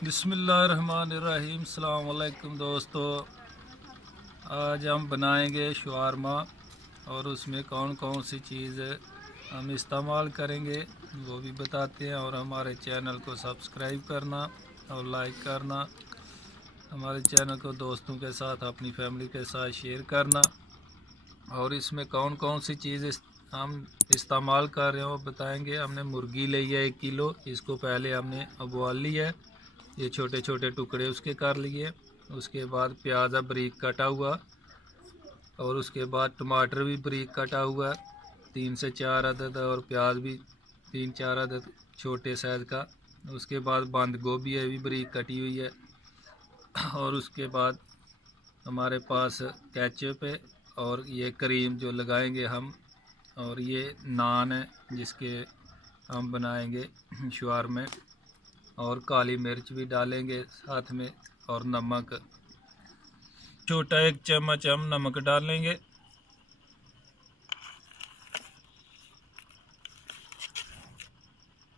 बिस्मिल्लाहिर्रहमानिर्रहीम। अस्सलाम वालेकुम दोस्तों, आज हम बनाएंगे शवारमा और उसमें कौन कौन सी चीज़ हम इस्तेमाल करेंगे वो भी बताते हैं। और हमारे चैनल को सब्सक्राइब करना और लाइक करना, हमारे चैनल को दोस्तों के साथ अपनी फैमिली के साथ शेयर करना। और इसमें कौन कौन सी चीज़ हम इस्तेमाल कर रहे हैं वो बताएंगे। हमने मुर्गी ली है 1 किलो, इसको पहले हमने उबाल लिया है, ये छोटे छोटे टुकड़े उसके कर लिए। उसके बाद प्याज है बारीक कटा हुआ, और उसके बाद टमाटर भी बारीक कटा हुआ है 3 से 4 अदद, और प्याज भी 3-4 अदद छोटे साइज़ का। उसके बाद बंद गोभी है भी बारीक कटी हुई है। और उसके बाद हमारे पास केचप है, और ये क्रीम जो लगाएंगे हम, और ये नान है जिसके हम बनाएंगे शवारमे। और काली मिर्च भी डालेंगे साथ में, और नमक छोटा 1 चम्मच हम नमक डालेंगे।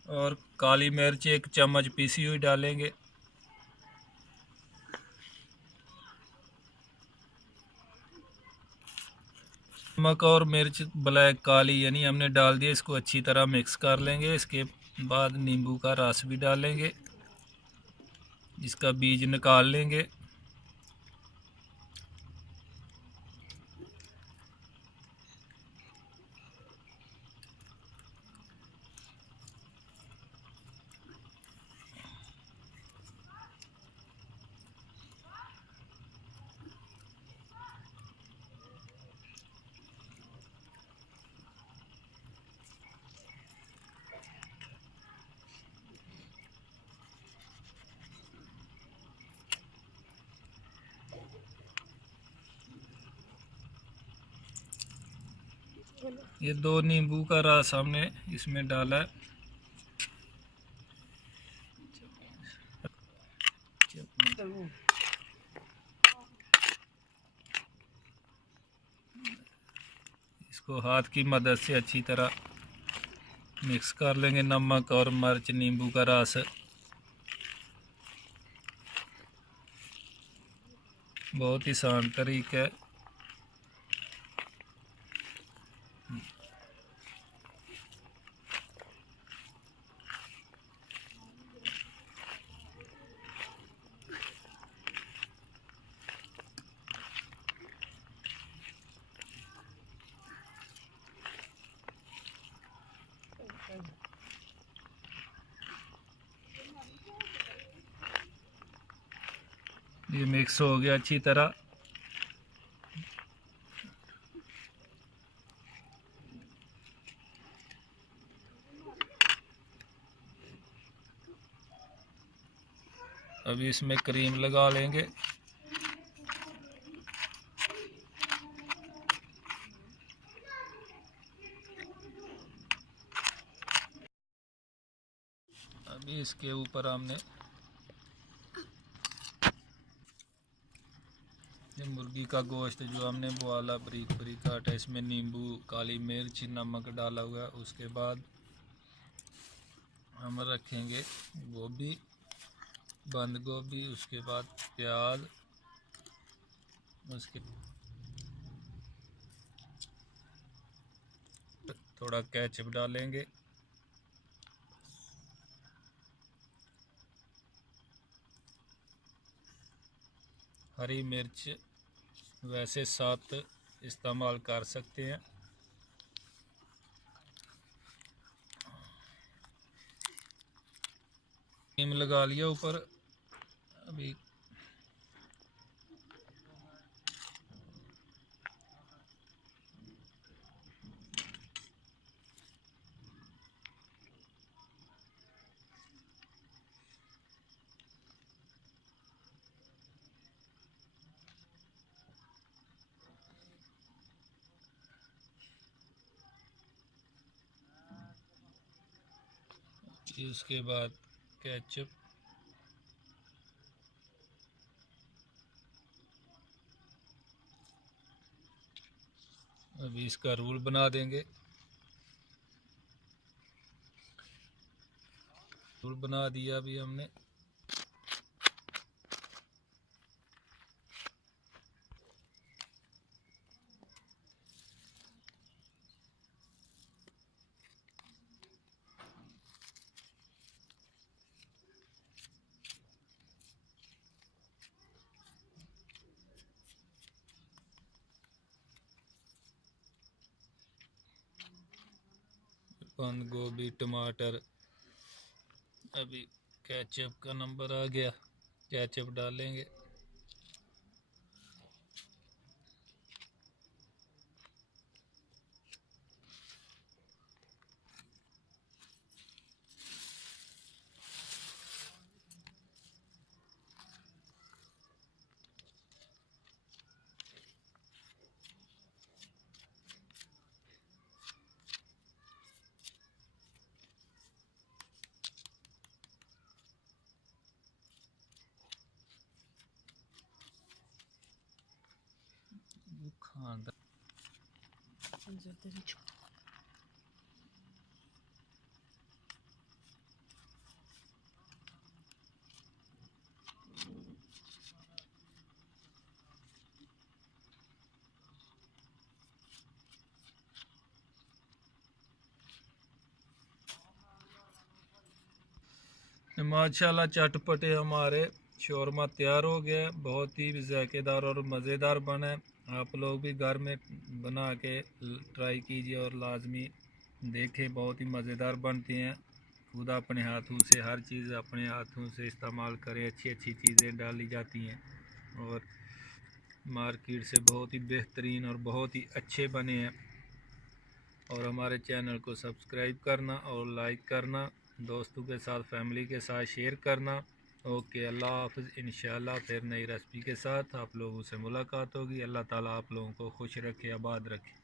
और काली मिर्च 1 चम्मच पीसी हुई डालेंगे। नमक और मिर्च ब्लैक काली यानी हमने डाल दिया, इसको अच्छी तरह मिक्स कर लेंगे। इसके बाद नींबू का रस भी डालेंगे, इसका बीज निकाल लेंगे। ये 2 नींबू का रस हमने इसमें डाला है। इसको हाथ की मदद से अच्छी तरह मिक्स कर लेंगे। नमक और मिर्च, नींबू का रस बहुत ही आसान तरीका है। ये मिक्स हो गया अच्छी तरह। अभी इसमें क्रीम लगा लेंगे। अभी इसके ऊपर हमने ये मुर्गी का गोश्त जो हमने बोला बारीक बारीक काटा, इसमें नींबू, काली मिर्च, नमक डाला हुआ है। उसके बाद हम रखेंगे गोभी, बंद गोभी, उसके बाद प्याज, उसके थोड़ा केचप डालेंगे। हरी मिर्च वैसे 7 इस्तेमाल कर सकते हैं। क्रीम लगा लिया ऊपर। अभी उसके बाद केचप, अभी इसका रोल बना देंगे। रोल बना दिया अभी हमने। बंद गोभी, टमाटर। अभी केचप का नंबर आ गया, केचप डालेंगे। खान माशाल्लाह चटपटे हमारे शौरमा तैयार हो गया। बहुत ही जायकेदार और मज़ेदार बना है। आप लोग भी घर में बना के ट्राई कीजिए और लाजमी देखें, बहुत ही मज़ेदार बनती हैं। खुद अपने हाथों से हर चीज़ अपने हाथों से इस्तेमाल करें, अच्छी अच्छी चीज़ें डाली जाती हैं और मार्केट से बहुत ही बेहतरीन और बहुत ही अच्छे बने हैं। और हमारे चैनल को सब्सक्राइब करना और लाइक करना, दोस्तों के साथ फैमिली के साथ शेयर करना। ओके, अल्लाह हाफ़िज़। इंशाल्लाह फिर नई रेसिपी के साथ आप लोगों से मुलाकात होगी। अल्लाह ताला आप लोगों को खुश रखे, आबाद रखे।